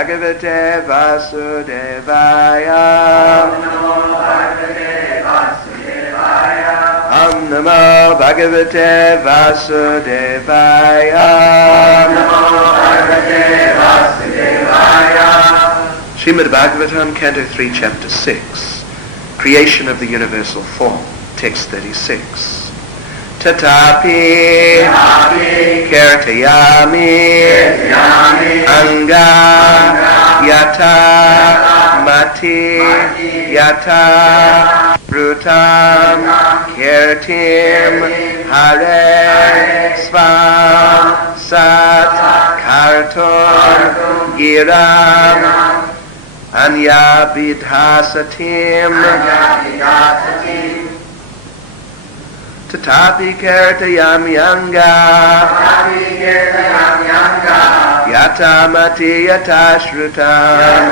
Bhagavate Vasudevaya. Om Namo Bhagavate Vasudevaya. Srimad Bhagavatam, Canto 3, Chapter 6. Creation of the Universal Form. Text 36. Tatapi Kirtayami Anga Yata Mati Yata Brutam Kirtim Hare Svam Sat Karton Giram Anya Bidhasatim Tatapi Kirtayami Anga Yatamati Yatashrutam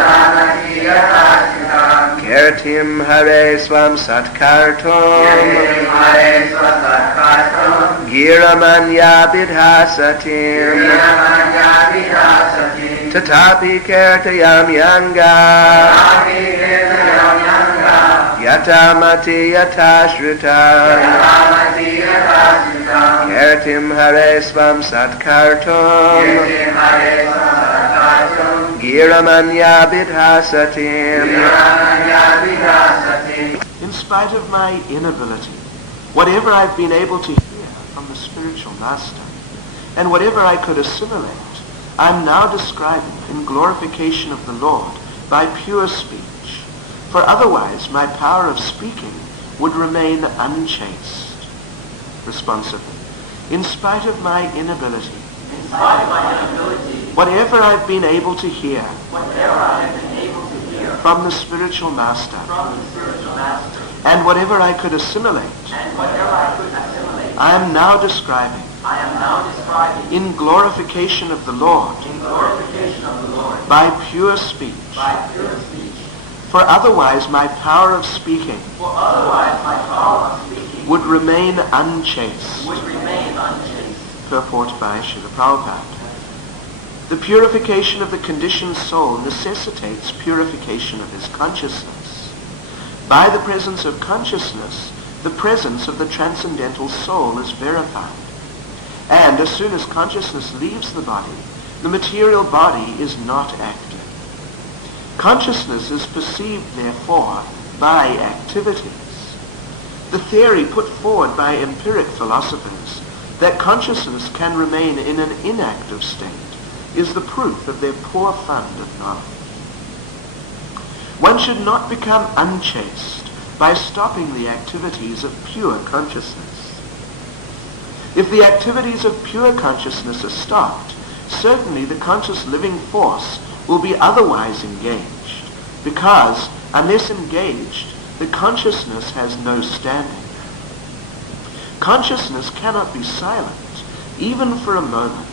Kirtim Hare Swam Satkartum Giramanya Bidhasatim Tatapi Kirtayami Anga Yatamati Yatashrutam Kirtim Hare Svam Satkartum Giramanya Bidhasatim. In spite of my inability, whatever I've been able to hear from the spiritual master, and whatever I could assimilate, I'm now describing in glorification of the Lord by pure speech. For otherwise my power of speaking would remain unchaste. Responsively. In spite of my inability, whatever I've been able to hear from the spiritual master, and whatever I could assimilate, I am now describing in glorification of the Lord by pure speech. For otherwise my power of speaking would remain unchaste. Purport by Srila Prabhupada. The purification of the conditioned soul necessitates purification of his consciousness. By the presence of consciousness, the presence of the transcendental soul is verified. And as soon as consciousness leaves the body, the material body is not active. Consciousness is perceived, therefore, by activities. The theory put forward by empiric philosophers that consciousness can remain in an inactive state is the proof of their poor fund of knowledge. One should not become unchaste by stopping the activities of pure consciousness. If the activities of pure consciousness are stopped, certainly the conscious living force will be otherwise engaged, because, unless engaged, the consciousness has no standing. Consciousness cannot be silent, even for a moment.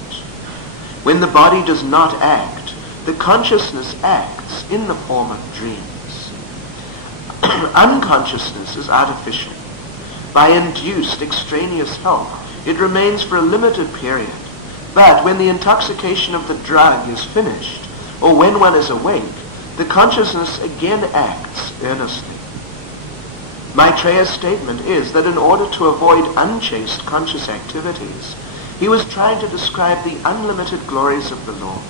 When the body does not act, the consciousness acts in the form of dreams. Unconsciousness is artificial. By induced extraneous help, it remains for a limited period, but when the intoxication of the drug is finished, or when one is awake, the consciousness again acts earnestly. Maitreya's statement is that in order to avoid unchaste conscious activities, he was trying to describe the unlimited glories of the Lord,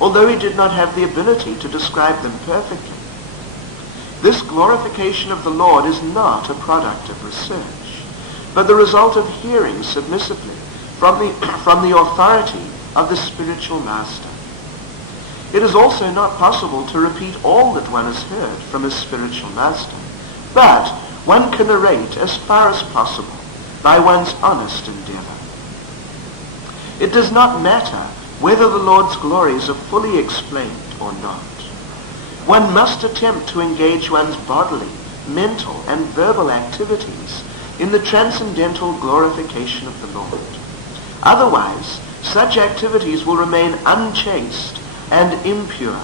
although he did not have the ability to describe them perfectly. This glorification of the Lord is not a product of research, but the result of hearing submissively from the authority of the spiritual master. It is also not possible to repeat all that one has heard from his spiritual master, but one can narrate as far as possible by one's honest endeavor. It does not matter whether the Lord's glories are fully explained or not. One must attempt to engage one's bodily, mental, and verbal activities in the transcendental glorification of the Lord. Otherwise, such activities will remain unchaste and impure.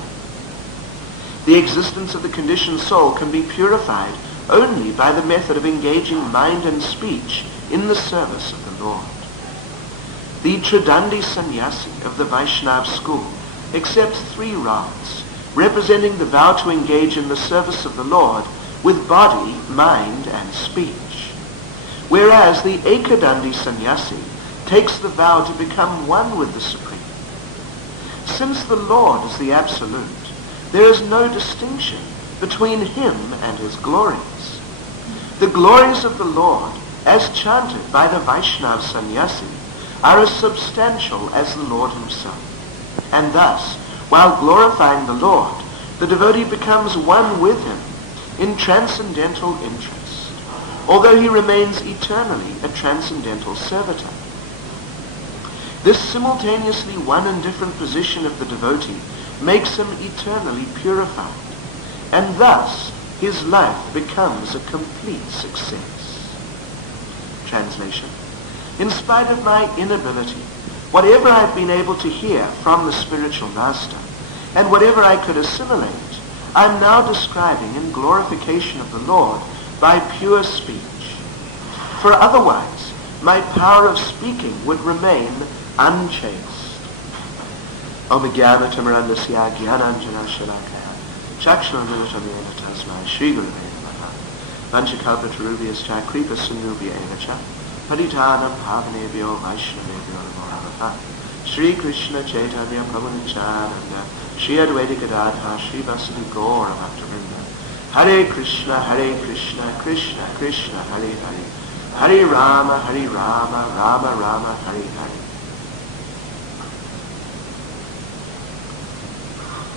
The existence of the conditioned soul can be purified only by the method of engaging mind and speech in the service of the Lord. The Tridandi Sannyasi of the Vaishnava school except 3 rods, representing the vow to engage in the service of the Lord with body, mind, and speech. Whereas the Ekadandi sannyasi takes the vow to become one with the Supreme. Since the Lord is the Absolute, there is no distinction between him and his glories. The glories of the Lord, as chanted by the Vaishnava sannyasi, are as substantial as the Lord himself. And thus, while glorifying the Lord, the devotee becomes one with him in transcendental interest, although he remains eternally a transcendental servitor. This simultaneously one and different position of the devotee makes him eternally purified, and thus his life becomes a complete success. Translation. In spite of my inability, whatever I've been able to hear from the spiritual master, and whatever I could assimilate, I'm now describing in glorification of the Lord by pure speech. For otherwise, my power of speaking would remain unchaste. Om Jnana Tamarandasya Jnananjana Shalakaya Chakshuramilatamena Tasmai Shri Gurave Namaha Vanchakalpatarubhyascha Kripa Sindhubhya Evacha Paritanam Pavanebhyo Vaishnavebhyo Namo Namaha Shri Krishna Chaitanya Prabhu Nityananda Shri Advaita Gadadhar Shri Vasudhi Gaura Bhaktivinoda Hare Krishna Krishna Krishna Hare Hare Hare Rama Rama Rama Hare Hare.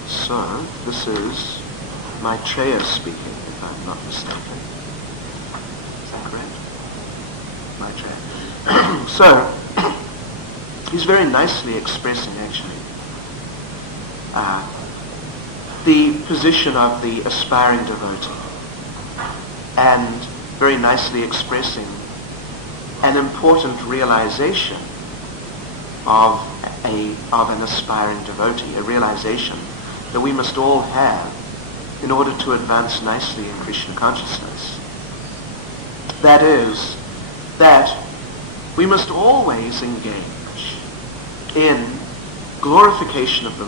So, this is Maitreya speaking, if I'm not mistaken. Is that correct? Maitreya. So, he's very nicely expressing, actually, the position of the aspiring devotee, and very nicely expressing an important realization of an aspiring devotee, a realization that we must all have in order to advance nicely in Krishna consciousness. That is, that we must always engage in glorification of the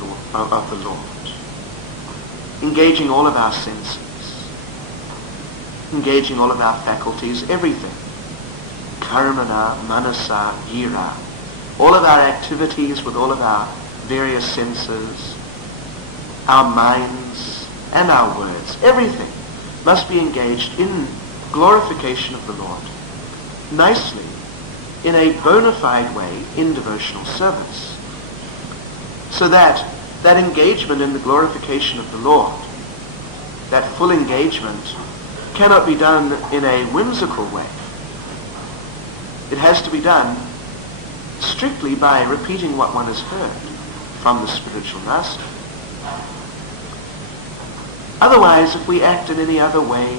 Lord, engaging all of our senses, engaging all of our faculties, everything, karmana, manasa, gira, all of our activities with all of our various senses, our minds and our words, everything must be engaged in glorification of the Lord, nicely, in a bona fide way, in devotional service, so that that engagement in the glorification of the Lord, that full engagement, cannot be done in a whimsical way. It has to be done strictly by repeating what one has heard from the spiritual master. Otherwise, if we act in any other way,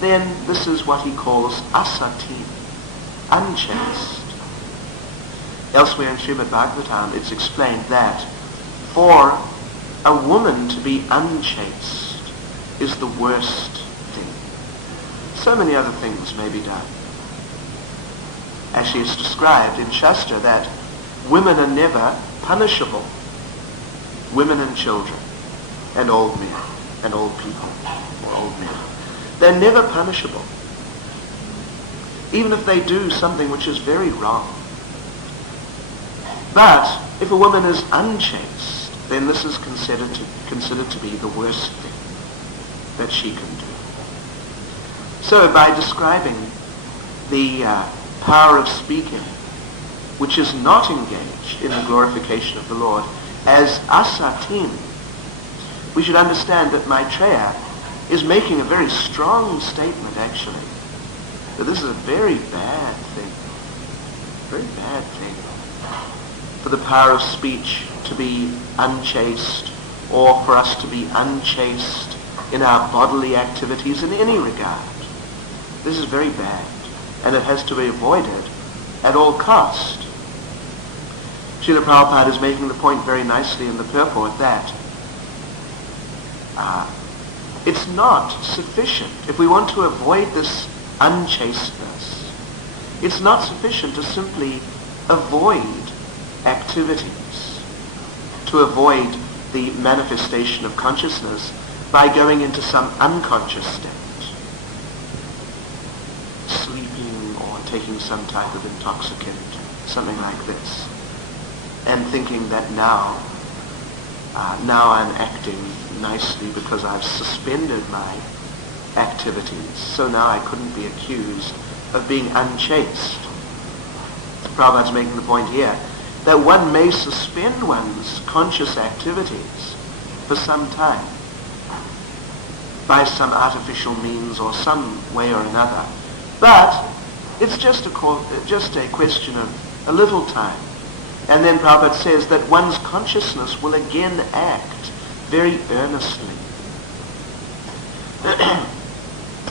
then this is what he calls asatim, unchaste. Elsewhere in Srimad Bhagavatam, it's explained that for a woman to be unchaste is the worst thing. So many other things may be done. Actually, it's described in Shastra that women are never punishable. Women and children, and old men, and old people, or old men. They're never punishable, even if they do something which is very wrong. But if a woman is unchaste, then this is considered to be the worst thing that she can do. So by describing the power of speaking, which is not engaged in the glorification of the Lord, as asatim, we should understand that Maitreya is making a very strong statement, actually, that this is a very bad thing, very bad thing, for the power of speech to be unchaste, or for us to be unchaste in our bodily activities in any regard. This is very bad, and it has to be avoided at all cost. Srila Prabhupada is making the point very nicely in the purport that it's not sufficient, if we want to avoid this unchasteness, it's not sufficient to simply avoid activities, to avoid the manifestation of consciousness by going into some unconscious state, sleeping or taking some type of intoxicant, something like this, and thinking that now I'm acting nicely because I've suspended my activities, so now I couldn't be accused of being unchaste. Prabhupada's making the point here that one may suspend one's conscious activities for some time by some artificial means or some way or another, but it's just a question of a little time. And then Prabhupada says that one's consciousness will again act very earnestly.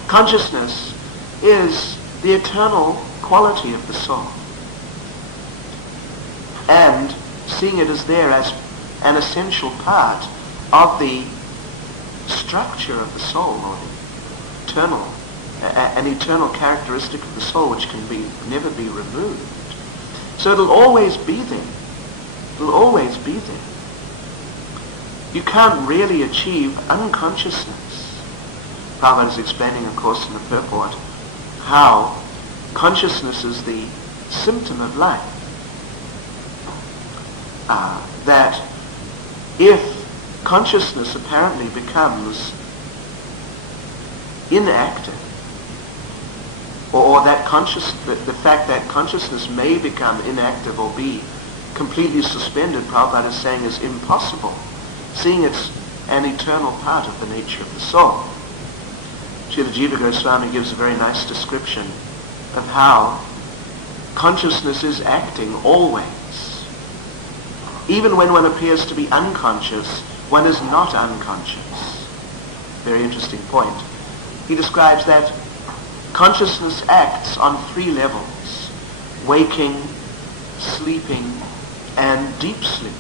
Consciousness is the eternal quality of the soul. And seeing it as there as an essential part of the structure of the soul, or the eternal, an eternal characteristic of the soul which can never be removed. So it'll always be there. It'll always be there. You can't really achieve unconsciousness. Prabhupada is explaining, of course, in the purport, how consciousness is the symptom of life. That if consciousness apparently becomes inactive, or that the fact that consciousness may become inactive or be completely suspended, Prabhupada is saying, is impossible, seeing it's an eternal part of the nature of the soul. Srila Jiva Goswami gives a very nice description of how consciousness is acting always. Even when one appears to be unconscious, one is not unconscious. Very interesting point. He describes that consciousness acts on 3 levels: waking, sleeping, and deep sleep.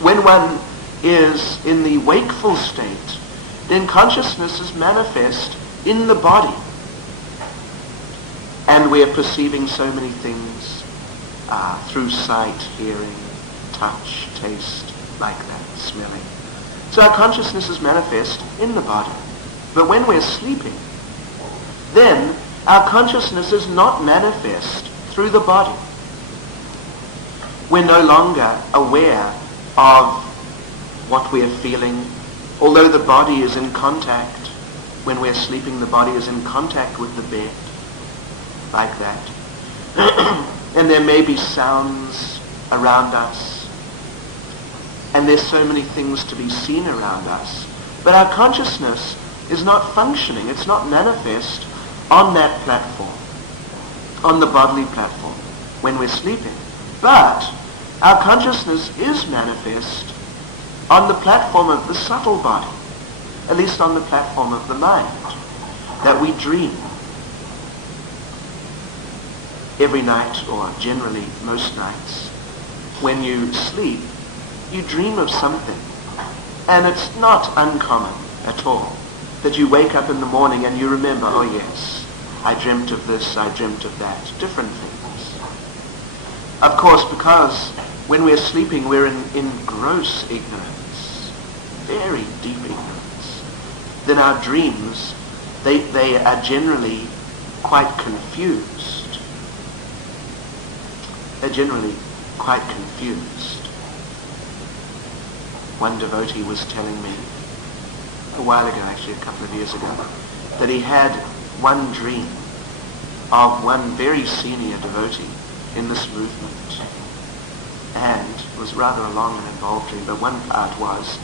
When one is in the wakeful state, then consciousness is manifest in the body. And we are perceiving so many things through sight, hearing, touch, taste, like that, smelling. So our consciousness is manifest in the body. But when we're sleeping, then our consciousness is not manifest through the body. We're no longer aware of what we're feeling, although the body is in contact. When we're sleeping, the body is in contact with the bed, like that. And there may be sounds around us, and there's so many things to be seen around us, but our consciousness is not functioning, it's not manifest on that platform, on the bodily platform, when we're sleeping. But our consciousness is manifest on the platform of the subtle body, at least on the platform of the mind, that we dream. Every night, or generally most nights, when you sleep, you dream of something. And it's not uncommon at all that you wake up in the morning and you remember, oh yes, I dreamt of this, I dreamt of that, different things. Of course, because when we're sleeping, we're in gross ignorance, very deep ignorance. Then our dreams, they are generally quite confused. They're generally quite confused. One devotee was telling me, a while ago actually, a couple of years ago, that he had one dream of one very senior devotee in this movement. And it was rather a long and involved dream, but one part was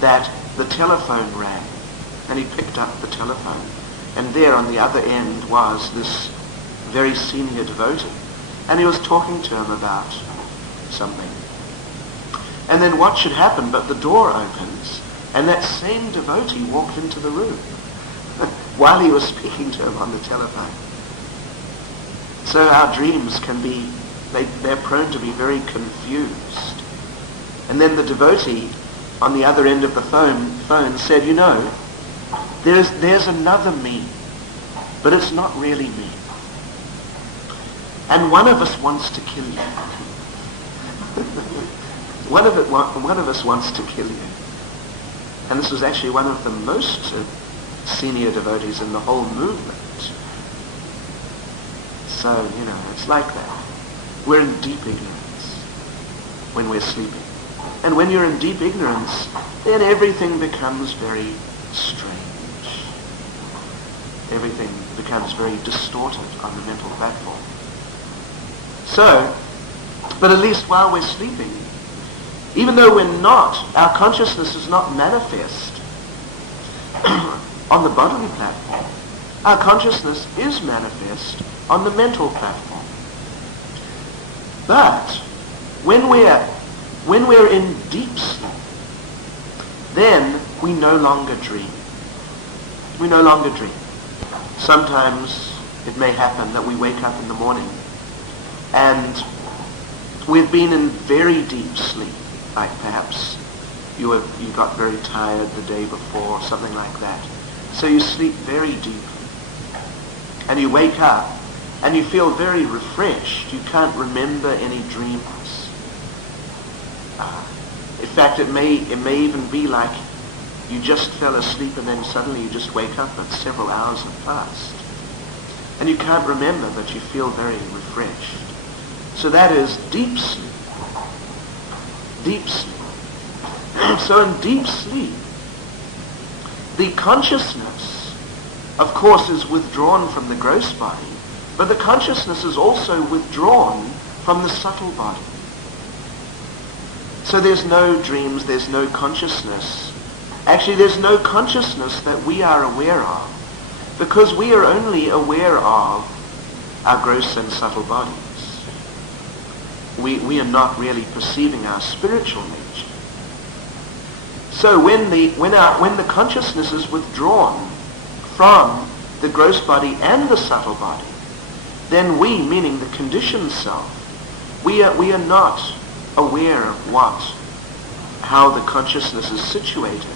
that the telephone rang, and he picked up the telephone, and there on the other end was this very senior devotee, and he was talking to him about something. And then what should happen but the door opens, and that same devotee walked into the room while he was speaking to him on the telephone. So our dreams can be, they're prone to be very confused. And then the devotee on the other end of the phone said, you know, there's another me, but it's not really me. And one of us wants to kill you. one of us wants to kill you. And this was actually one of the most senior devotees in the whole movement. So, it's like that. We're in deep ignorance when we're sleeping. And when you're in deep ignorance, then everything becomes very strange. Everything becomes very distorted on the mental platform. So, but at least while we're sleeping, even though our consciousness is not manifest on the bodily platform, our consciousness is manifest on the mental platform. But when we're in deep sleep, then we no longer dream. We no longer dream. Sometimes it may happen that we wake up in the morning and we've been in very deep sleep, like perhaps you got very tired the day before, something like that. So you sleep very deeply. And you wake up and you feel very refreshed. You can't remember any dreams. In fact, it may even be like you just fell asleep and then suddenly you just wake up and several hours have passed. And you can't remember, but you feel very refreshed. So that is deep sleep. Deep sleep. So in deep sleep, the consciousness, of course, is withdrawn from the gross body, but the consciousness is also withdrawn from the subtle body. So there's no dreams, there's no consciousness. Actually, there's no consciousness that we are aware of, because we are only aware of our gross and subtle bodies. We are not really perceiving our spiritual nature. So when the consciousness is withdrawn from the gross body and the subtle body, then we, meaning the conditioned self, we are not aware of how the consciousness is situated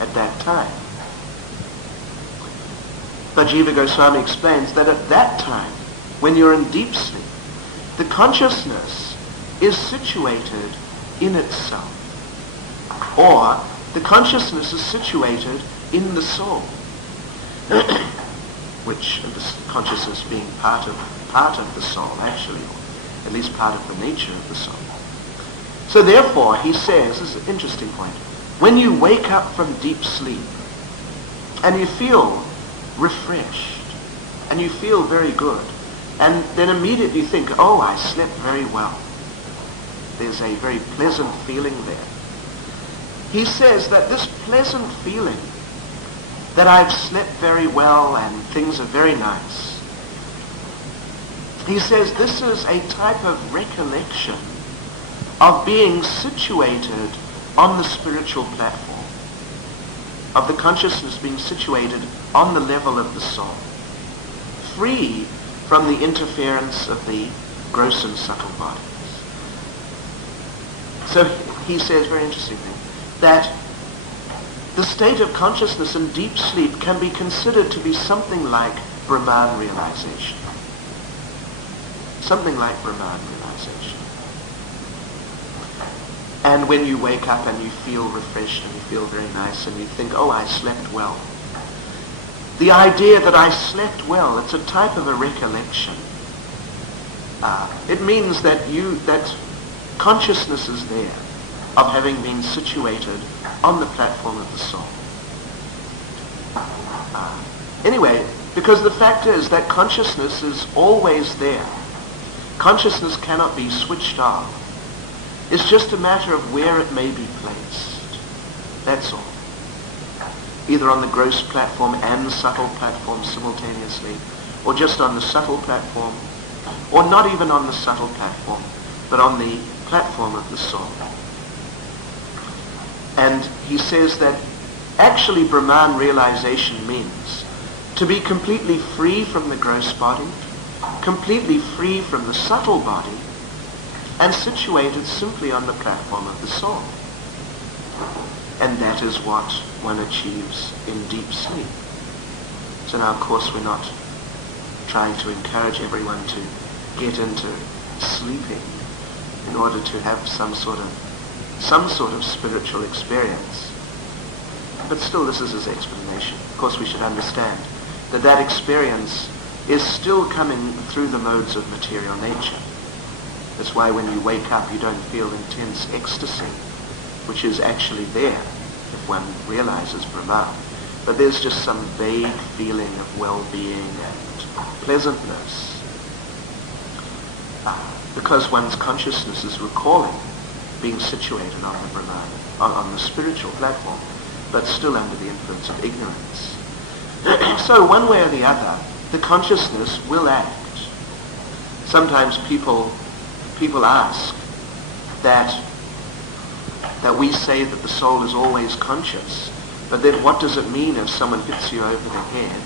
at that time. But Jiva Goswami explains that at that time, when you're in deep sleep, the consciousness is situated in itself. Or the consciousness is situated in the soul, which the consciousness being part of the soul, actually, or at least part of the nature of the soul. So therefore, he says, this is an interesting point, when you wake up from deep sleep and you feel refreshed and you feel very good, and then immediately you think, oh, I slept very well. There's a very pleasant feeling there. He says that this pleasant feeling that I've slept very well and things are very nice, he says this is a type of recollection of being situated on the spiritual platform, of the consciousness being situated on the level of the soul, free from the interference of the gross and subtle bodies. So he says, very interesting thing, that the state of consciousness in deep sleep can be considered to be something like Brahman realization. Something like Brahman realization. And when you wake up and you feel refreshed and you feel very nice and you think, oh, I slept well. The idea that I slept well, it's a type of a recollection. It means that consciousness is there of having been situated on the platform of the soul. Anyway, because the fact is that consciousness is always there. Consciousness cannot be switched off. It's just a matter of where it may be placed. That's all. Either on the gross platform and subtle platform simultaneously, or just on the subtle platform, or not even on the subtle platform, but on the platform of the soul. And he says that actually Brahman realization means to be completely free from the gross body, completely free from the subtle body, and situated simply on the platform of the soul. And that is what one achieves in deep sleep. So now, of course, we're not trying to encourage everyone to get into sleeping in order to have some sort of some sort of spiritual experience. But still, this is his explanation. Of course, we should understand that that experience is still coming through the modes of material nature. That's why when you wake up, you don't feel intense ecstasy, which is actually there if one realizes Brahman. But there's just some vague feeling of well-being and pleasantness, because one's consciousness is recalling being situated on the Brahman, on the spiritual platform, but still under the influence of ignorance. So one way or the other, the consciousness will act. Sometimes people ask that we say that the soul is always conscious, but then what does it mean if someone hits you over the head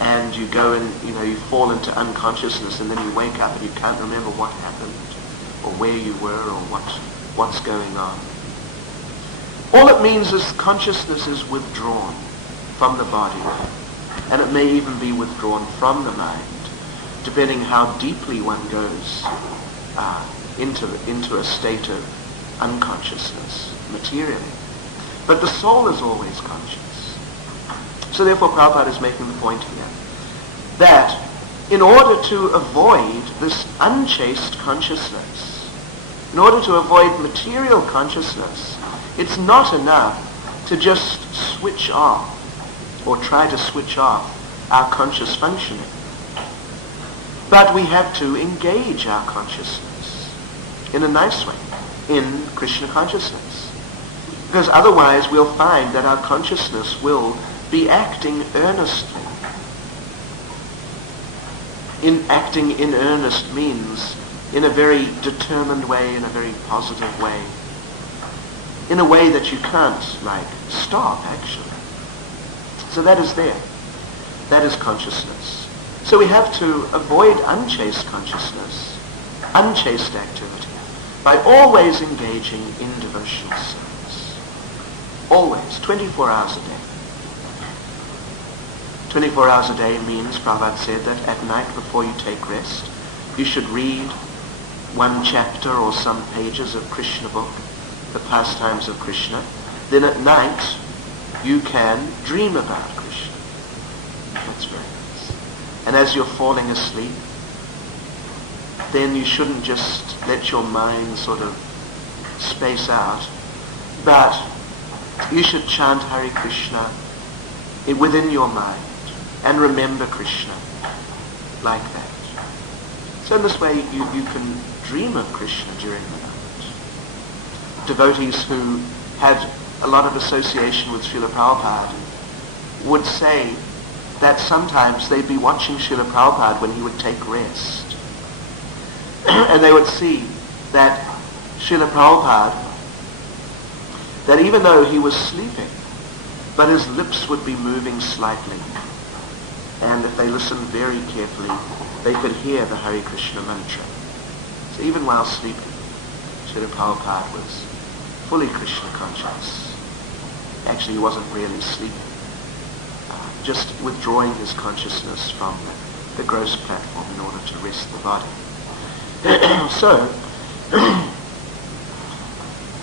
and you go and you fall into unconsciousness, and then you wake up and you can't remember what happened or where you were or what's going on? All it means is consciousness is withdrawn from the body, and it may even be withdrawn from the mind, depending how deeply one goes into a state of unconsciousness materially. But the soul is always conscious. So therefore Prabhupada is making the point here that in order to avoid this unchaste consciousness, in order to avoid material consciousness, it's not enough to just switch off or try to switch off our conscious functioning. But we have to engage our consciousness in a nice way, in Krishna consciousness. Because otherwise we'll find that our consciousness will be acting earnestly. Acting in earnest means in a very determined way, in a very positive way, in a way that you can't, stop, actually. So that is there. That is consciousness. So we have to avoid unchaste consciousness, unchaste activity, by always engaging in devotional service. Always, 24 hours a day. 24 hours a day means, Prabhupada said, that at night before you take rest, you should read one chapter or some pages of Krishna book, the pastimes of Krishna. Then at night, you can dream about Krishna. That's very nice. And as you're falling asleep, then you shouldn't just let your mind sort of space out, but you should chant Hare Krishna within your mind and remember Krishna like that. So in this way you can dream of Krishna during the night. Devotees who had a lot of association with Srila Prabhupada would say that sometimes they'd be watching Srila Prabhupada when he would take rest. And they would see that Srila Prabhupada, that even though he was sleeping, but his lips would be moving slightly. And if they listened very carefully, they could hear the Hare Krishna mantra. So even while sleeping, Srila Prabhupada was fully Krishna conscious. Actually, he wasn't really sleeping, just withdrawing his consciousness from the gross platform in order to rest the body. So,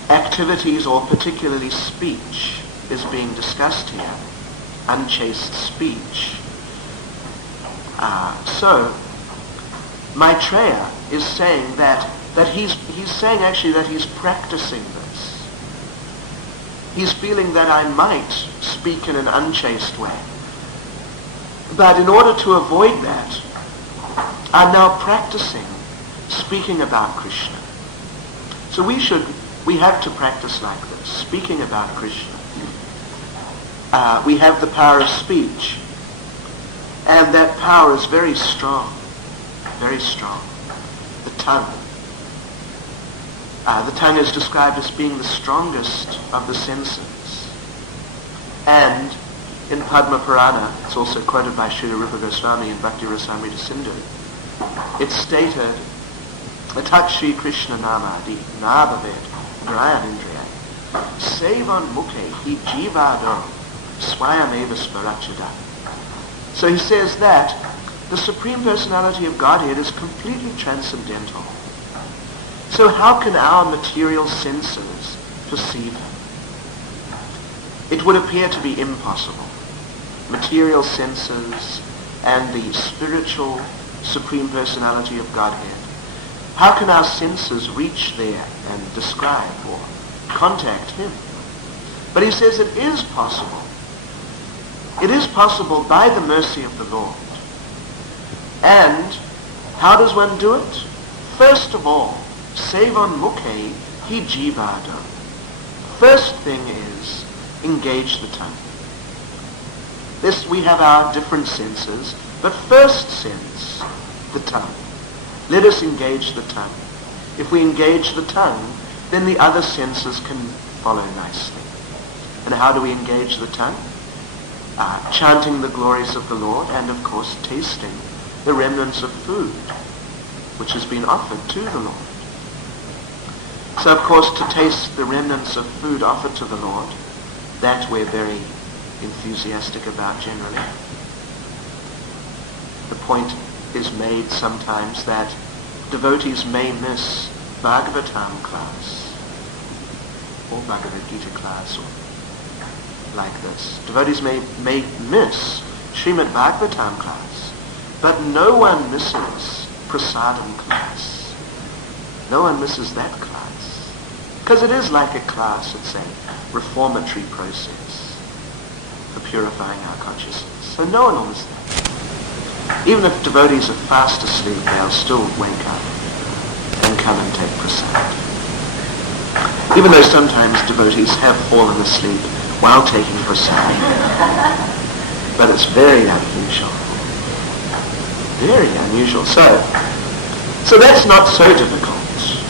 activities, or particularly speech, is being discussed here. Unchaste speech. So, Maitreya is saying that he's saying actually that he's practicing this. He's feeling that I might speak in an unchaste way. But in order to avoid that, I'm now practicing speaking about Krishna. So we have to practice like this, speaking about Krishna. We have the power of speech, and that power is very strong, very strong. The tongue. The tongue is described as being the strongest of the senses. And in Padma Purana, it's also quoted by Srila Rupa Goswami in Bhakti Rasamrita Sindhu, it's stated, Atat Shri Krishna Namadi Nabhaved Grayanindriya Sevan Mukhe Hi Jivado Swayameva Sparachada. So he says that the Supreme Personality of Godhead is completely transcendental. So So how can our material senses perceive him? It would appear to be impossible. Material senses and the spiritual Supreme Personality of Godhead. How can our senses reach there and describe or contact him? But he says it is possible. It is possible by the mercy of the Lord. And how does one do it? First of all, sevon mukhe hi jivado. First thing is, engage the tongue. This, we have our different senses, but first sense, the tongue. Let us engage the tongue. If we engage the tongue, then the other senses can follow nicely. And how do we engage the tongue? Chanting the glories of the Lord, and of course tasting the remnants of food which has been offered to the Lord. So of course to taste the remnants of food offered to the Lord, that we're very enthusiastic about generally. The point is made sometimes that devotees may miss Bhagavatam class or Bhagavad Gita class or like this. Devotees may miss Srimad Bhagavatam class, but no one misses Prasadam class. No one misses that class. Because it is like a class, it's a reformatory process for purifying our consciousness. So no one will miss that. Even if devotees are fast asleep, they'll still wake up and come and take prasad. Even though sometimes devotees have fallen asleep while taking prasad. But it's very unusual. Very unusual. So that's not so difficult.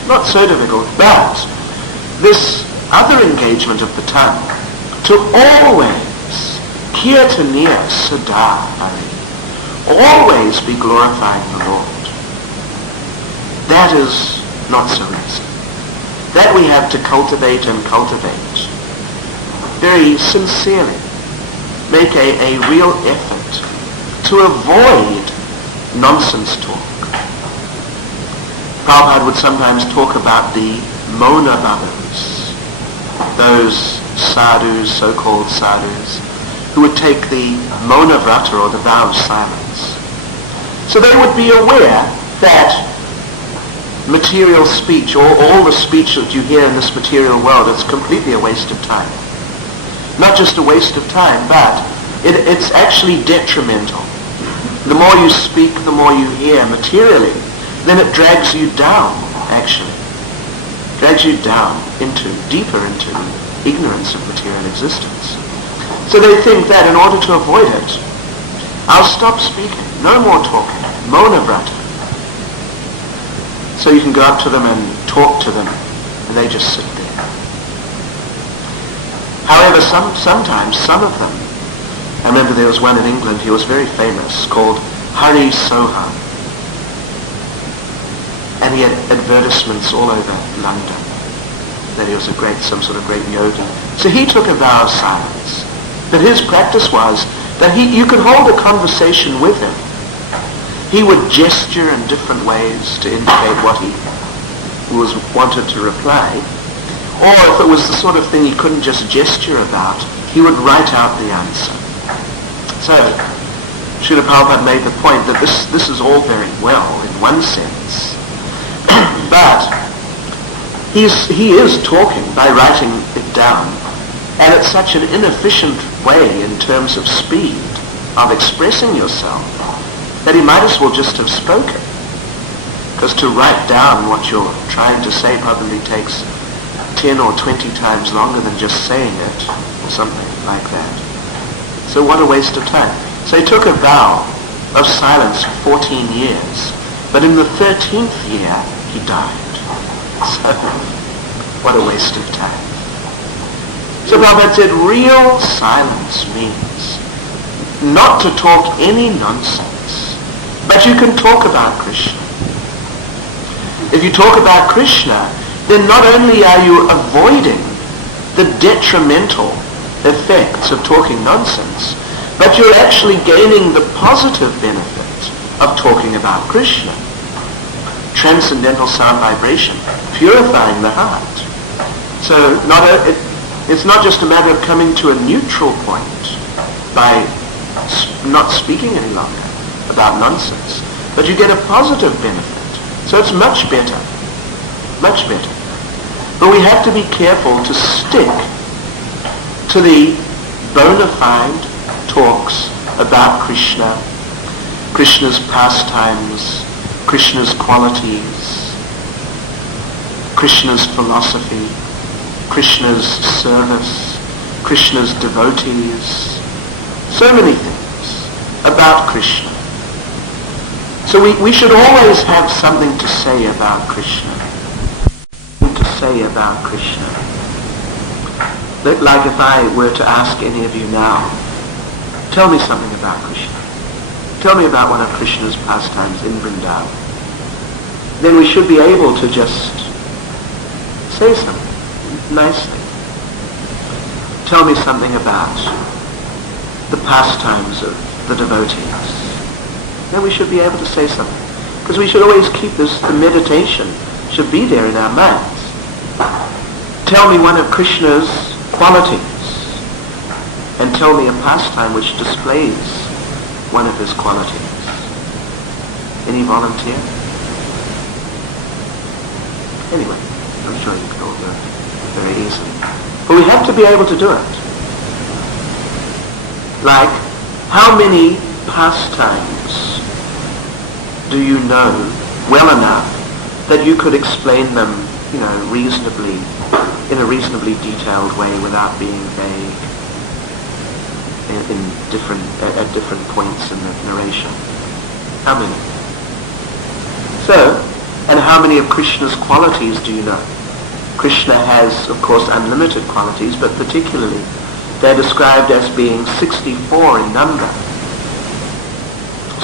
Not so difficult, but this other engagement of the tongue, to always, kirtaniya sada hari, always be glorifying the Lord. That is not so easy. That we have to cultivate and cultivate. Very sincerely. Make a real effort to avoid nonsense talk. Prabhupada would sometimes talk about the Mona Babus, those sadhus, so-called sadhus, who would take the Mona Vrata, or the vow of silence. So they would be aware that material speech, or all the speech that you hear in this material world, is completely a waste of time. Not just a waste of time, but it's actually detrimental. The more you speak, the more you hear materially, then it drags you down, actually. Drags you down deeper into ignorance of material existence. So they think that in order to avoid it, I'll stop speaking, no more talking, Mona Vrata. So you can go up to them and talk to them, and they just sit there. However, sometimes some of them, I remember there was one in England, he was very famous, called Hari Soham. And he had advertisements all over London that he was some sort of great yogi. So he took a vow of silence. But his practice was that you could hold a conversation with him. He would gesture in different ways to indicate what he wanted to reply. Or if it was the sort of thing he couldn't just gesture about, he would write out the answer. So, Srila Prabhupada made the point that this is all very well in one sense, but he is talking by writing it down, and it's such an inefficient way in terms of speed of expressing yourself that he might as well just have spoken. Because to write down what you're trying to say probably takes 10 or 20 times longer than just saying it, or something like that. So what a waste of time. So he took a vow of silence for 14 years, but in the 13th year, he died. So, what a waste of time. So Prabhupada said, real silence means not to talk any nonsense, but you can talk about Krishna. If you talk about Krishna, then not only are you avoiding the detrimental effects of talking nonsense, but you're actually gaining the positive benefit of talking about Krishna. Transcendental sound vibration purifying the heart. So it's not just a matter of coming to a neutral point by not speaking any longer about nonsense, but you get a positive benefit. So it's much better. Much better. But we have to be careful to stick to the bona fide talks about Krishna, Krishna's pastimes, Krishna's qualities, Krishna's philosophy, Krishna's service, Krishna's devotees, so many things about Krishna. So we should always have something to say about Krishna. Like if I were to ask any of you now, tell me something about Krishna. Tell me about one of Krishna's pastimes in Vrindavan. Then we should be able to just say something nicely. Tell me something about the pastimes of the devotees. Then we should be able to say something. Because we should always keep this, the meditation should be there in our minds. Tell me one of Krishna's qualities, and tell me a pastime which displays one of his qualities. Any volunteer? Anyway, I'm sure you can all do it very easily. But we have to be able to do it. Like, how many pastimes do you know well enough that you could explain them, reasonably, in a reasonably detailed way without being vague at different points in the narration? How many? So, and how many of Krishna's qualities do you know? Krishna has, of course, unlimited qualities, but particularly they're described as being 64 in number.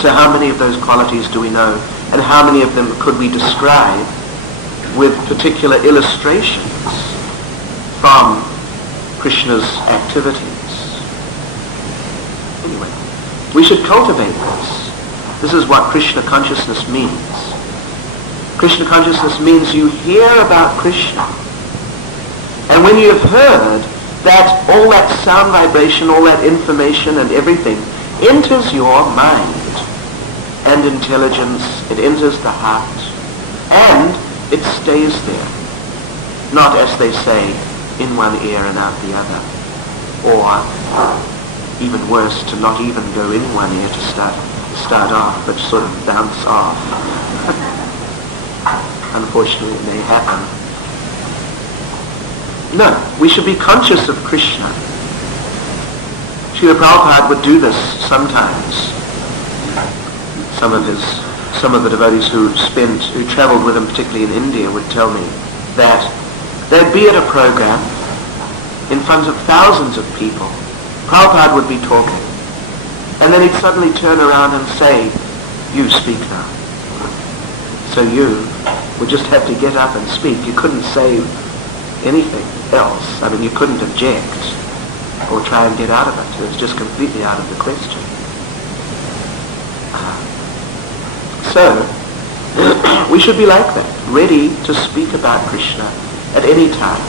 So how many of those qualities do we know? And how many of them could we describe with particular illustrations from Krishna's activities? Anyway, we should cultivate this. This is what Krishna consciousness means. Krishna consciousness means you hear about Krishna. And when you have heard that, all that sound vibration, all that information and everything enters your mind and intelligence, it enters the heart, and it stays there. Not, as they say, in one ear and out the other. Or, even worse, to not even go in one ear to start off, but sort of bounce off. Unfortunately, it may happen. No, we should be conscious of Krishna. Srila Prabhupada would do this sometimes. Some of the devotees who travelled with him, particularly in India, would tell me that they'd be at a program in front of thousands of people. Prabhupada would be talking, and then he'd suddenly turn around and say, "You speak now." So you would just have to get up and speak. You couldn't say anything else. I mean, you couldn't object or try and get out of it. It was just completely out of the question. So, we should be like that, ready to speak about Krishna at any time.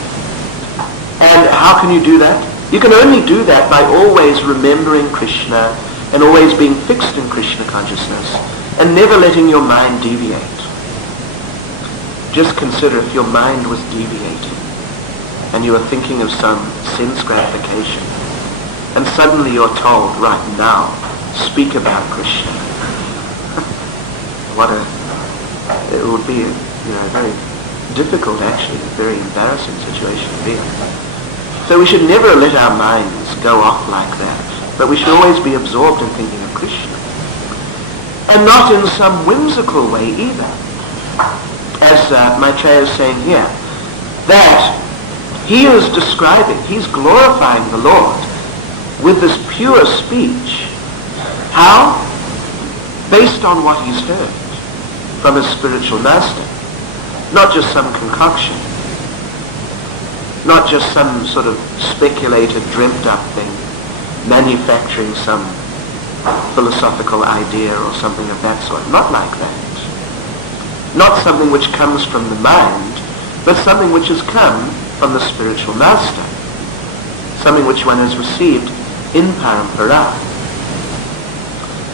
And how can you do that? You can only do that by always remembering Krishna and always being fixed in Krishna consciousness and never letting your mind deviate. Just consider if your mind was deviating and you were thinking of some sense gratification, and suddenly you're told, right now, speak about Krishna. It would be a very difficult, actually, a very embarrassing situation to be in. So we should never let our minds go off like that, but we should always be absorbed in thinking of Krishna. And not in some whimsical way either. As Maitreya is saying here, that he is describing, he's glorifying the Lord with this pure speech. How? Based on what he's heard from his spiritual master. Not just some concoction. Not just some sort of speculated, dreamt up thing, manufacturing some philosophical idea or something of that sort. Not like that. Not something which comes from the mind, but something which has come from the spiritual master, something which one has received in parampara.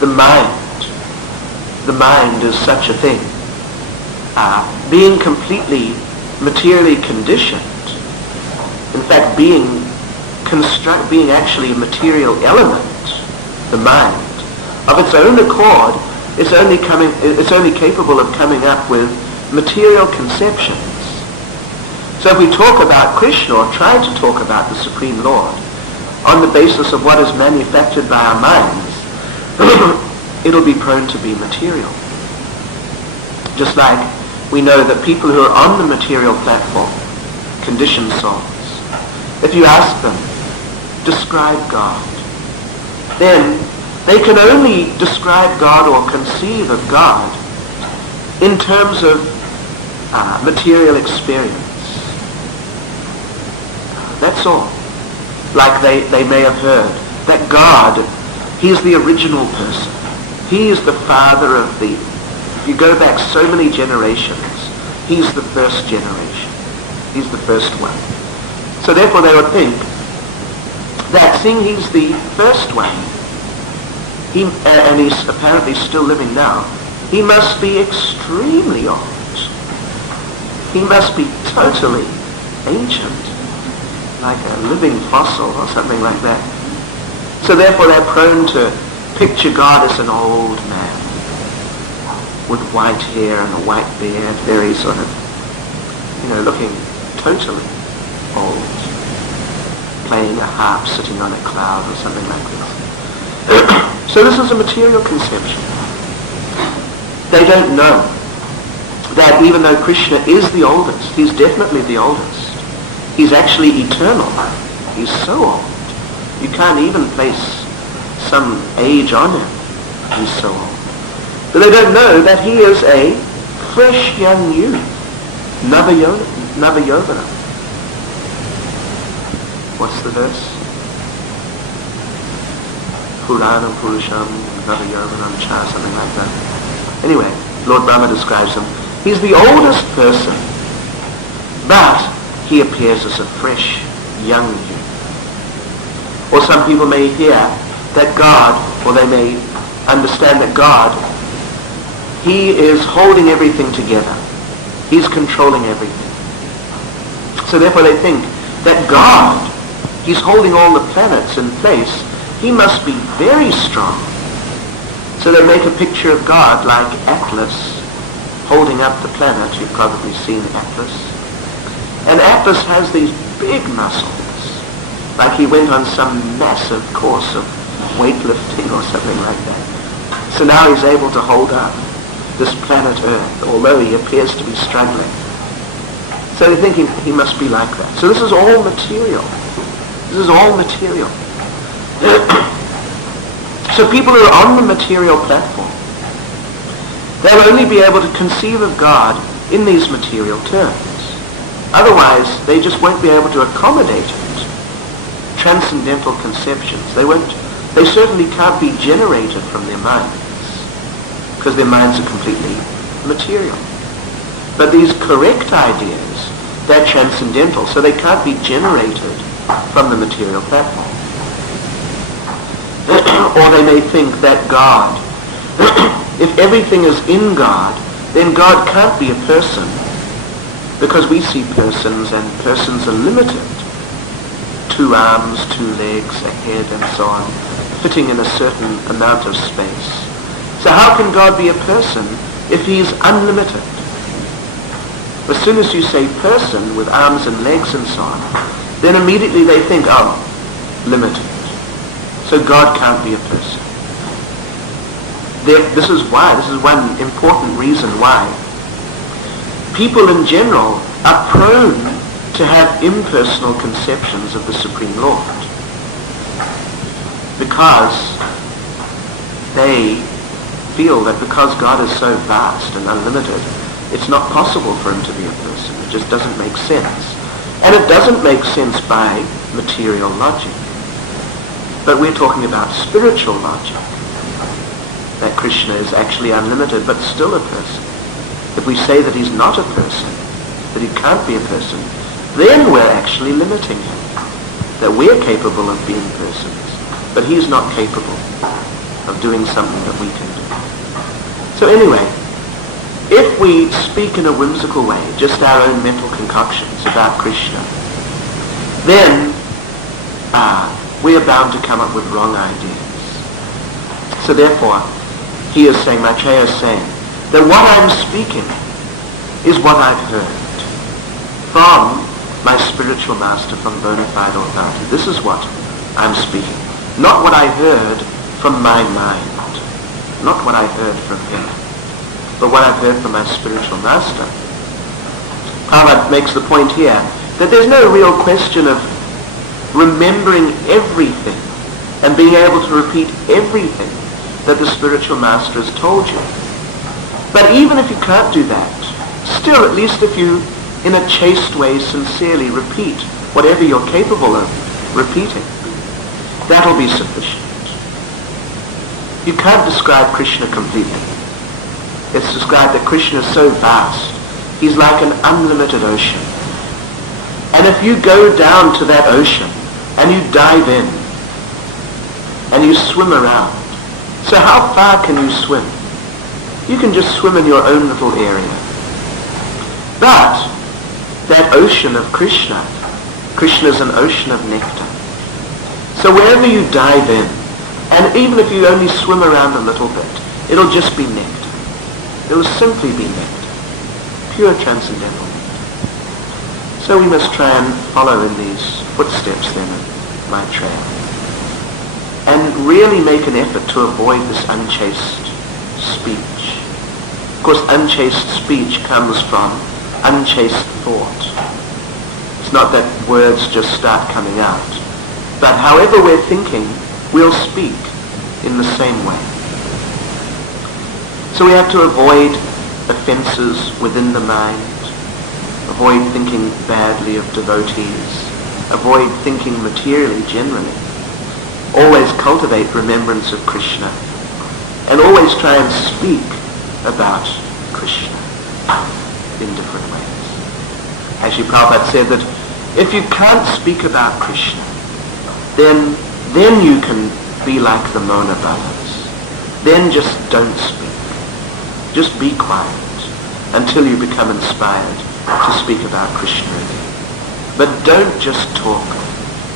The mind is such a thing. Being completely materially conditioned, in fact being actually a material element, the mind, of its own accord, it's only capable of coming up with material conceptions. So if we talk about Krishna, or try to talk about the Supreme Lord, on the basis of what is manufactured by our minds, it'll be prone to be material. Just like we know that people who are on the material platform, conditioned souls, if you ask them, describe God, then they can only describe God or conceive of God in terms of material experience. That's all. Like they may have heard that God, He's the original person. He is the father of the... If you go back so many generations, He's the first generation. He's the first one. So therefore they would think that seeing He's the first one, and He's apparently still living now, He must be extremely old. He must be totally ancient, like a living fossil or something like that. So therefore they're prone to picture God as an old man with white hair and a white beard, very sort of, looking totally old, playing a harp, sitting on a cloud or something like this. So this is a material conception. They don't know that even though Krishna is the oldest, He's definitely the oldest, He's actually eternal. He's so old. You can't even place some age on Him. He's so old. But they don't know that He is a fresh young youth. Navayovana. What's the verse? Puranam Purusham Navayovanam Cha, something like that. Anyway, Lord Brahma describes Him. He's the oldest person, but He appears as a fresh young youth. Or some people may hear that God, or they may understand that God, He is holding everything together. He's controlling everything. So therefore they think that God, He's holding all the planets in place. He must be very strong. So they make a picture of God like Atlas holding up the planet. You've probably seen Atlas. And Atlas has these big muscles, like he went on some massive course of weightlifting or something like that. So now he's able to hold up this planet Earth, although he appears to be struggling. So they're thinking he must be like that. So this is all material. This is all material. So people who are on the material platform, they'll only be able to conceive of God in these material terms. Otherwise, they just won't be able to accommodate it. Transcendental conceptions. They certainly can't be generated from their minds, because their minds are completely material. But these correct ideas, they're transcendental, so they can't be generated from the material platform. Or they may think that God, if everything is in God, then God can't be a person, because we see persons, and persons are limited. 2 arms, 2 legs, a head, and so on, fitting in a certain amount of space. So how can God be a person if He's unlimited? As soon as you say person with arms and legs and so on, then immediately they think, limited. So God can't be a person. This is one important reason why people in general are prone to have impersonal conceptions of the Supreme Lord. Because they feel that because God is so vast and unlimited, it's not possible for Him to be a person. It just doesn't make sense. And it doesn't make sense by material logic. But we're talking about spiritual logic. That Krishna is actually unlimited, but still a person. If we say that He's not a person, that he can't be a person, then we're actually limiting him. That we're capable of being persons, but he's not capable of doing something that we can do. So anyway, if we speak in a whimsical way, just our own mental concoctions about Krishna, then we are bound to come up with wrong ideas. So therefore, he is saying, Maitreya is saying, that what I'm speaking is what I've heard from my spiritual master, from bona fide authority. This is what I'm speaking. Not what I heard from my mind. Not what I heard from him. But what I've heard from my spiritual master. Prabhupada makes the point here that there's no real question of remembering everything and being able to repeat everything that the spiritual master has told you. But even if you can't do that, still, at least if you, in a chaste way, sincerely repeat whatever you're capable of repeating, that'll be sufficient. You can't describe Krishna completely. It's described that Krishna is so vast. He's like an unlimited ocean. And if you go down to that ocean and you dive in and you swim around, so how far can you swim? You can just swim in your own little area. But that ocean of Krishna is an ocean of nectar. So wherever you dive in, and even if you only swim around a little bit, it'll just be nectar. It will simply be nectar. Pure transcendental nectar. So we must try and follow in these footsteps then of Maitreya. And really make an effort to avoid this unchaste speech. Of course, unchaste speech comes from unchaste thought. It's not that words just start coming out. But however we're thinking, we'll speak in the same way. So we have to avoid offenses within the mind, avoid thinking badly of devotees, avoid thinking materially generally. Always cultivate remembrance of Krishna, and always try and speak about Krishna in different ways. Actually, Prabhupada said that if you can't speak about Krishna, then you can be like the Mona brothers. Then just don't speak. Just be quiet until you become inspired to speak about Krishna again. But don't just talk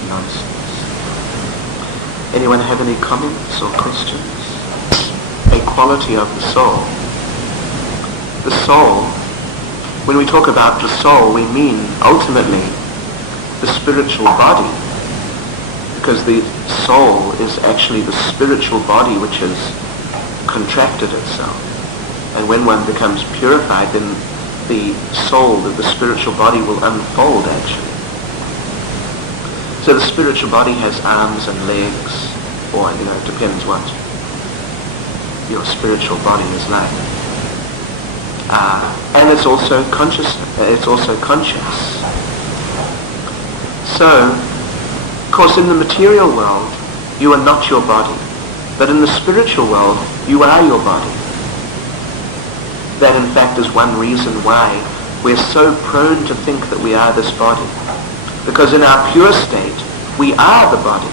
nonsense. Anyone have any comments or questions? A quality of the soul. The soul, when we talk about the soul, we mean ultimately the spiritual body. Because the soul is actually the spiritual body which has contracted itself. And when one becomes purified, then the soul, the spiritual body will unfold actually. So the spiritual body has arms and legs, or it depends what your spiritual body is like. And it's also conscious. So, of course, in the material world, you are not your body. But in the spiritual world, you are your body. That, in fact, is one reason why we're so prone to think that we are this body. Because in our pure state, we are the body.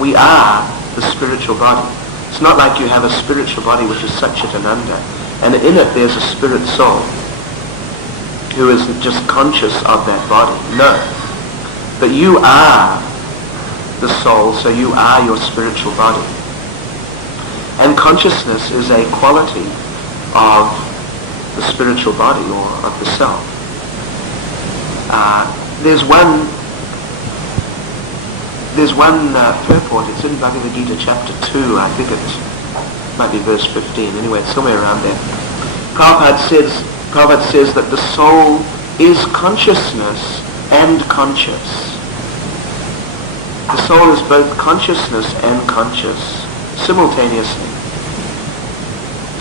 We are the spiritual body. It's not like you have a spiritual body which is Satchitananda, and in it there's a spirit soul who is just conscious of that body. No. But you are the soul, so you are your spiritual body. And consciousness is a quality of the spiritual body, or of the self. There's one purport. It's in Bhagavad Gita chapter 2. I think it might be verse 15. Anyway, it's somewhere around there. Prabhupada says that the soul is consciousness and conscious. The soul is both consciousness and conscious simultaneously.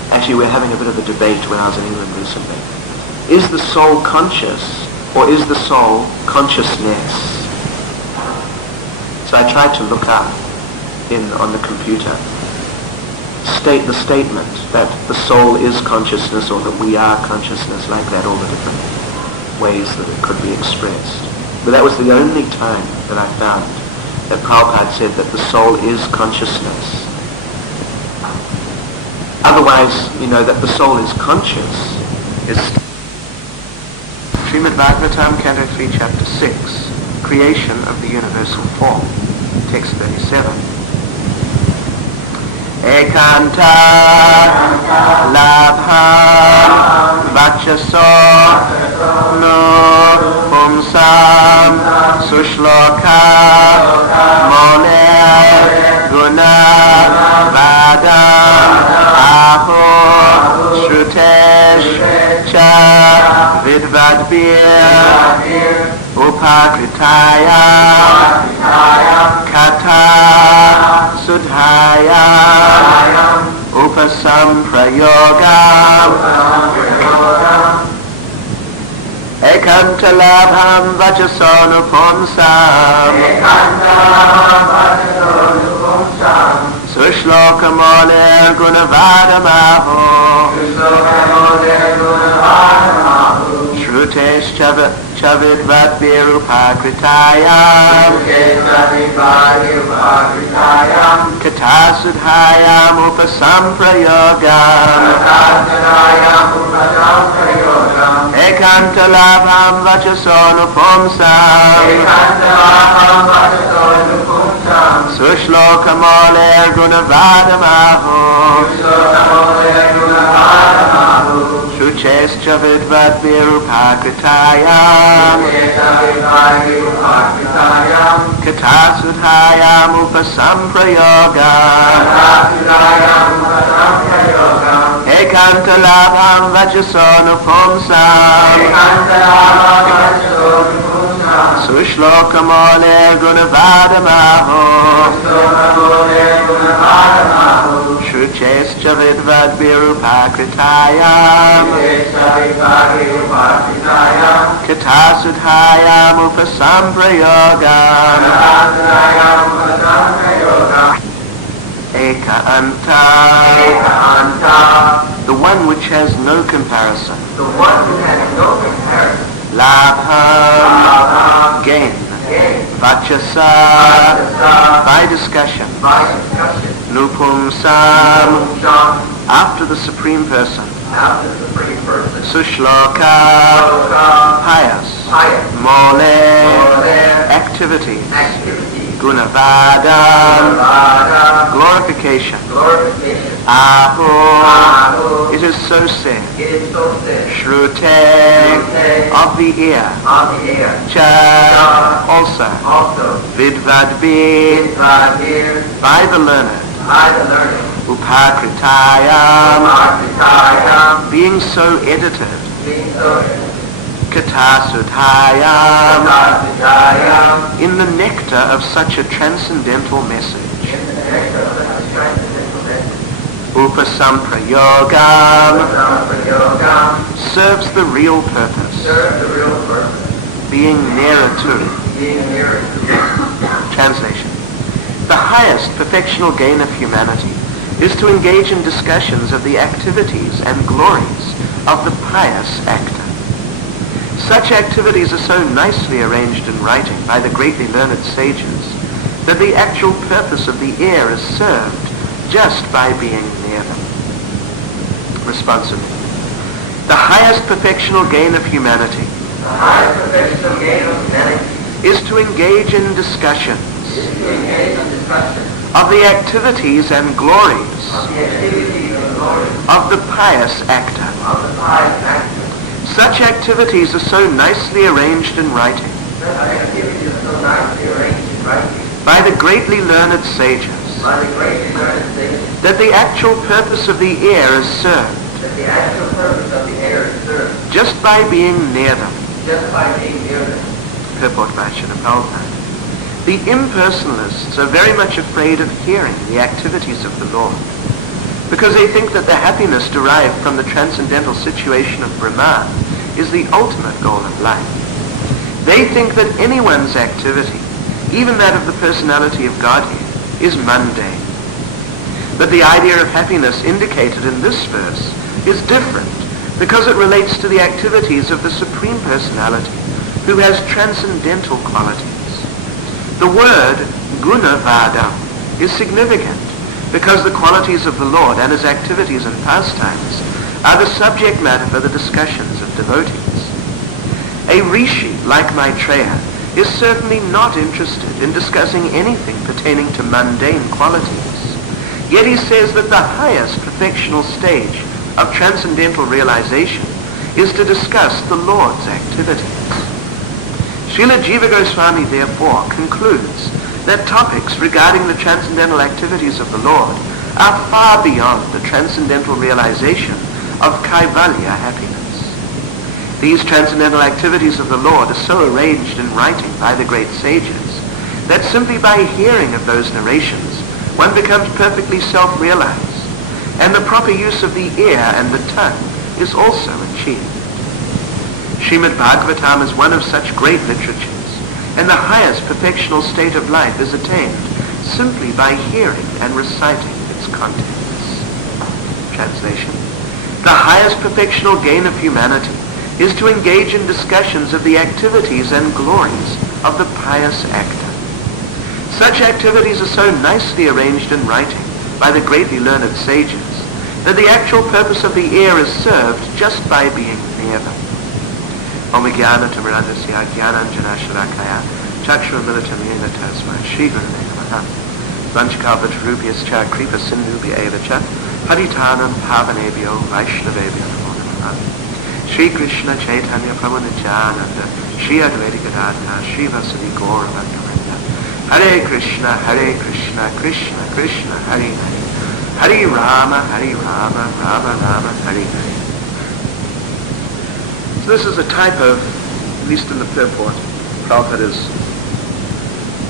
Actually, we're having a bit of a debate when I was in England recently. Is the soul conscious, or is the soul consciousness? So I tried to look up on the computer, state the statement that the soul is consciousness, or that we are consciousness, like that, all the different ways that it could be expressed. But that was the only time that I found that Prabhupada said that the soul is consciousness. Otherwise, that the soul is conscious is Srimad Bhagavatam, Canto 3, Chapter 6, Creation of the Universal Form, Text 37. Ekanta labham vachaso no pumsam sushloka mole guna vadam aho shrutesh cha vidvadbir upakritaya kata sudhaya upasamprayoga ekantalabham vachasonupumsam sushlokamoler gunavadamaho Shrutesh chavidvadvirupakritayam katasudhayam upasamprayogam ekantalabham vachasonupumsam sushlokamoler gunavadamaho Shruchescha vidvadvirupakritayam katasudhayam upasamprayogam ekantalabham vachasonupumsam sushlokamole gunavadamaho Shruchescha vidvadvirupakritayam katasudhayam upasamprayogam Eka anta, the one which has no comparison. Labham, gain. Vachasa, by discussion. Nupumsam, after the Supreme Person. Sushloka, pious. Mole, activities. Gunavadam, glorification. Aho, it is so said. Shrute, of the ear. Cha, also. Vidvadbir, by the learned. Upakritayam, being so edited. Katasudhayam, in the nectar of such a transcendental message. Upasamprayogam, serves the real purpose. Being nearer to. Translation. The highest perfectional gain of humanity is to engage in discussions of the activities and glories of the pious actor. Such activities are so nicely arranged in writing by the greatly learned sages that the actual purpose of the ear is served just by being near them. Responsibly. The highest perfectional gain of humanity is to engage in discussions of the activities and glories of the pious actor. Such activities are so nicely arranged in writing by the greatly learned sages that the actual purpose of the ear is served just by being near them. Purport by Srila Prabhupada. The impersonalists are very much afraid of hearing the activities of the Lord, because they think that the happiness derived from the transcendental situation of Brahman is the ultimate goal of life. They think that anyone's activity, even that of the personality of Godhead, is mundane. But the idea of happiness indicated in this verse is different, because it relates to the activities of the Supreme supreme personality who has transcendental qualities. The word gunavada is significant because the qualities of the Lord and his activities and pastimes are the subject matter for the discussions of devotees. A rishi like Maitreya is certainly not interested in discussing anything pertaining to mundane qualities. Yet he says that the highest perfectional stage of transcendental realization is to discuss the Lord's activities. Srila Jiva Goswami therefore concludes that topics regarding the transcendental activities of the Lord are far beyond the transcendental realization of Kaivalya happiness. These transcendental activities of the Lord are so arranged in writing by the great sages that simply by hearing of those narrations one becomes perfectly self-realized, and the proper use of the ear and the tongue is also achieved. Srimad Bhagavatam is one of such great literatures, and the highest perfectional state of life is attained simply by hearing and reciting its contents. Translation: the highest perfectional gain of humanity is to engage in discussions of the activities and glories of the pious actor. Such activities are so nicely arranged in writing by the greatly learned sages that the actual purpose of the ear is served just by being near them. Om Jnana Timirandasya Jnananjana Shalakaya Chakshurmilitam Yena Tasmai Shri Gurave Namaha Vanchkalpatarubhyascha Kripa Sindhubhya Eva Cha Paritanam Pavanebhyo Vaishnavebhyo Namo Namaha Shri Krishna Chaitanya Prabhu Nityananda Shri Advaita Gadadhara Shri Vasudhi Gaura Bhaktivinoda Hare Krishna Krishna Krishna Hare Hare Hare Rama Rama Rama Hare Hare. So this is a type of, at least in the purport, Prabhupada is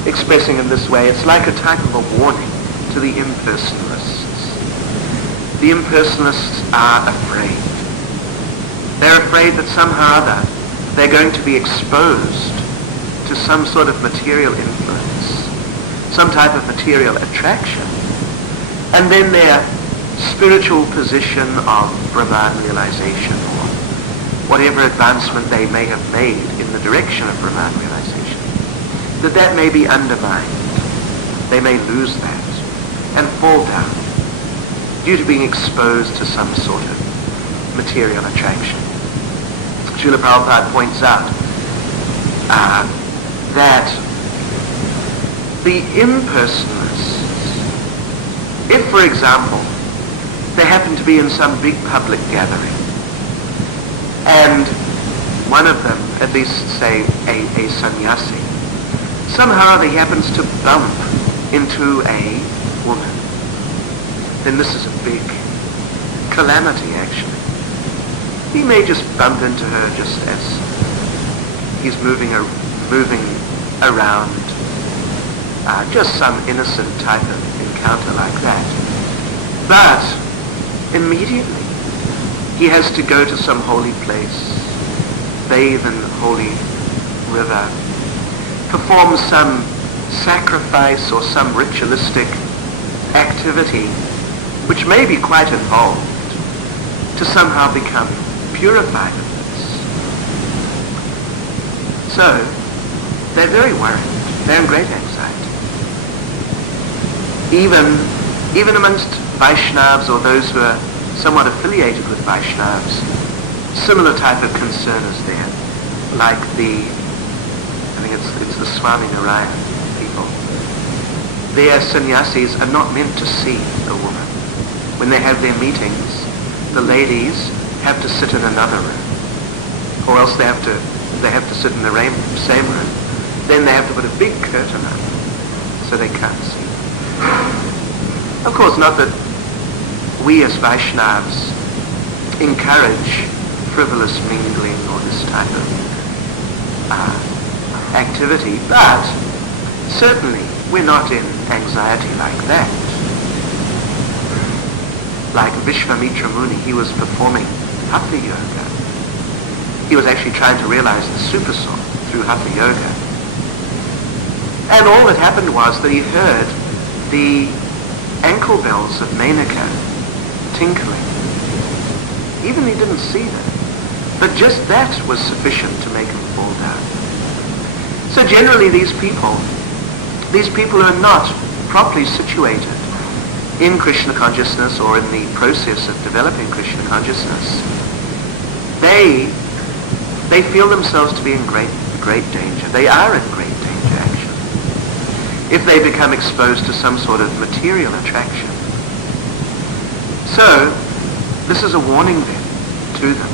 expressing in this way, it's like a type of a warning to the impersonalists. The impersonalists are afraid. They're afraid that somehow or other they're going to be exposed to some sort of material influence, some type of material attraction, and then their spiritual position of Brahman realization or whatever advancement they may have made in the direction of Brahman realization, that may be undermined. They may lose that and fall down due to being exposed to some sort of material attraction. Srila Prabhupada points out that the impersonalists, if, for example, they happen to be in some big public gathering, and one of them, at least say a sannyasi, somehow he happens to bump into a woman, then this is a big calamity, actually. He may just bump into her just as he's moving around, just some innocent type of encounter like that. But immediately he has to go to some holy place, bathe in the holy river, perform some sacrifice or some ritualistic activity which may be quite involved to somehow become purified of this. So they're very worried. They're in great anxiety. Even amongst Vaishnavas or those who are somewhat affiliated with Vaishnavas, similar type of concern is there. Like I think it's the Swami Narayan people. Their sannyasis are not meant to see a woman. When they have their meetings, the ladies have to sit in another room, or else they have to sit in the same room. Then they have to put a big curtain up so they can't see. Of course, not that we as Vaishnavas encourage frivolous mingling or this type of activity, but certainly we're not in anxiety like that. Like Vishvamitra Muni, he was performing Hatha Yoga. He was actually trying to realize the Super Soul through Hatha Yoga. And all that happened was that he heard the ankle bells of Menaka tinkling. Even he didn't see them. But just that was sufficient to make him fall down. So generally these people who are not properly situated in Krishna consciousness or in the process of developing Krishna consciousness, they feel themselves to be in great danger. They are in great danger, actually, if they become exposed to some sort of material attraction. So, this is a warning then to them.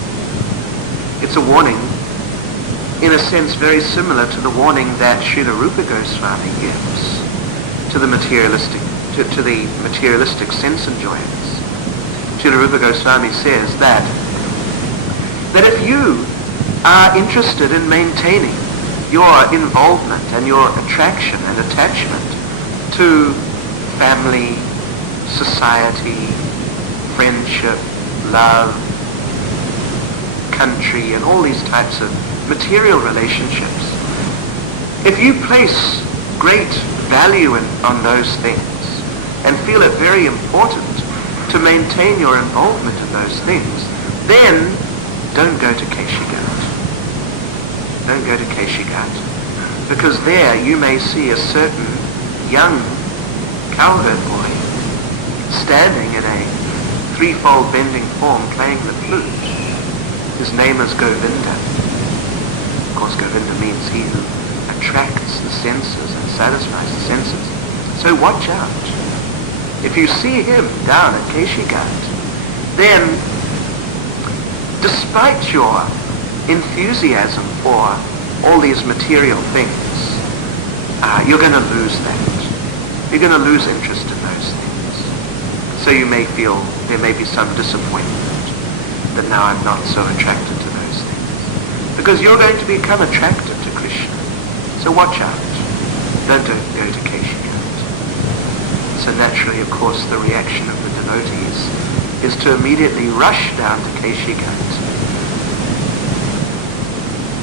It's a warning, in a sense, very similar to the warning that Srila Rupa Goswami gives to the materialistic sense enjoyance. Srila Rupa Goswami says that if you are interested in maintaining your involvement and your attraction and attachment to family, society, friendship, love, country, and all these types of material relationships, if you place great value on those things and feel it very important to maintain your involvement in those things, then don't go to Keshigat. Don't go to Keshigat. Because there you may see a certain young cowherd boy standing in a threefold bending form playing the flute. His name is Govinda. Of course, Govinda means he who attracts the senses and satisfies the senses. So watch out. If you see him down at Keshigat, then despite your enthusiasm for all these material things, you're going to lose that. You're going to lose interest in those things. So you may feel there may be some disappointment that now I'm not so attracted to those things. Because you're going to become attracted to Krishna. So watch out. Don't go to Keshigat. So naturally, of course, the reaction of the devotees is to immediately rush down to Keshigat.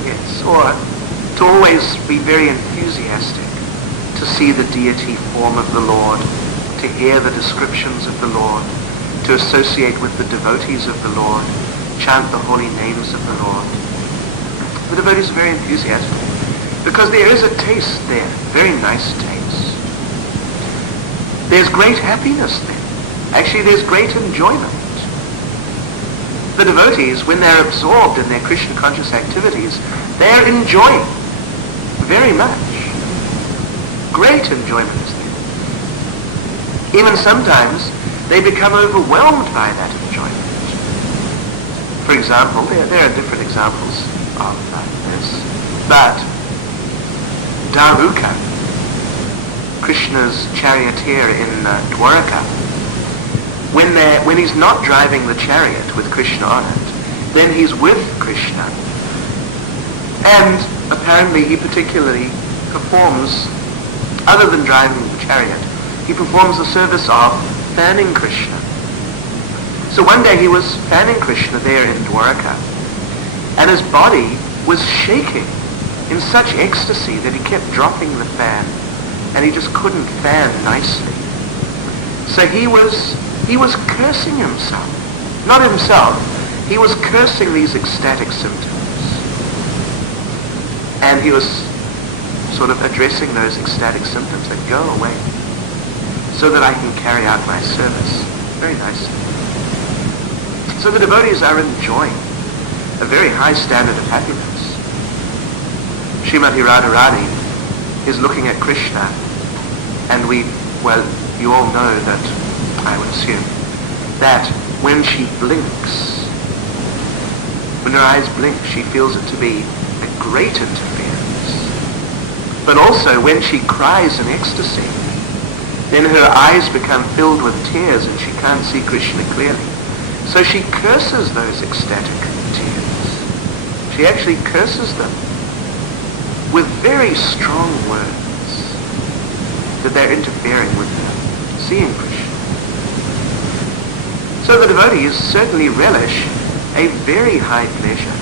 Yes, or to always be very enthusiastic to see the deity form of the Lord, to hear the descriptions of the Lord, to associate with the devotees of the Lord, chant the holy names of the Lord. The devotees are very enthusiastic because there is a taste there, very nice taste. There's great happiness there. Actually, there's great enjoyment. The devotees, when they're absorbed in their Krishna conscious activities, they're enjoying very much. Great enjoyment is there. Even sometimes they become overwhelmed by that enjoyment. For example, there are different examples of this, but Daruka, Krishna's charioteer in Dwaraka, when he's not driving the chariot with Krishna on it, then he's with Krishna. And apparently he particularly performs, other than driving the chariot, he performs the service of fanning Krishna. So one day he was fanning Krishna there in Dwaraka, and his body was shaking in such ecstasy that he kept dropping the fan, and he just couldn't fan nicely. So he was cursing himself. Not himself. He was cursing these ecstatic symptoms. And he was sort of addressing those ecstatic symptoms that go away so that I can carry out my service very nicely. So the devotees are enjoying a very high standard of happiness. Srimati Radharani is looking at Krishna, and you all know that, I would assume, that when she blinks, when her eyes blink, she feels it to be a great interference. But also when she cries in ecstasy, then her eyes become filled with tears and she can't see Krishna clearly. So she curses those ecstatic tears. She actually curses them with very strong words that they're interfering with seeing Krishna. So the devotees certainly relish a very high pleasure.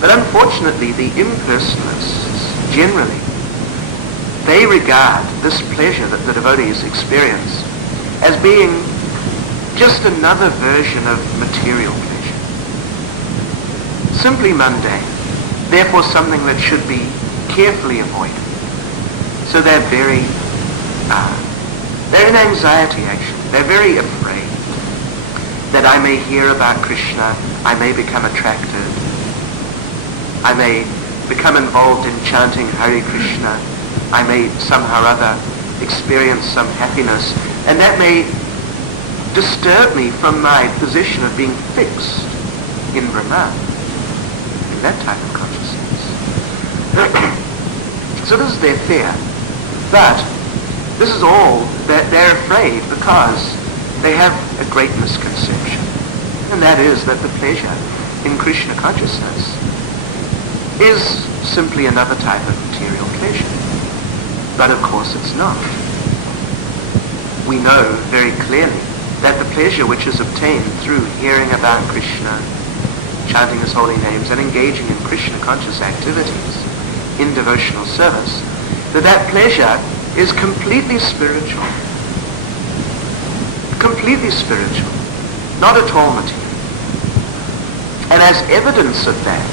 But unfortunately, the impersonalists, generally, they regard this pleasure that the devotees experience as being just another version of material pleasure. simply mundane, therefore something that should be carefully avoided. So they're in anxiety actually. They're very afraid that I may hear about Krishna, I may become attracted, I may become involved in chanting Hare Krishna, I may somehow or other experience some happiness, and that may disturb me from my position of being fixed in Brahman, in that type of consciousness. So this is their fear. But this is all that they're afraid because they have a great misconception. And that is that the pleasure in Krishna consciousness is simply another type of material pleasure. But of course it's not. We know very clearly that the pleasure which is obtained through hearing about Krishna, chanting his holy names, and engaging in Krishna conscious activities in devotional service, that pleasure is completely spiritual. Completely spiritual, not at all material. And as evidence of that,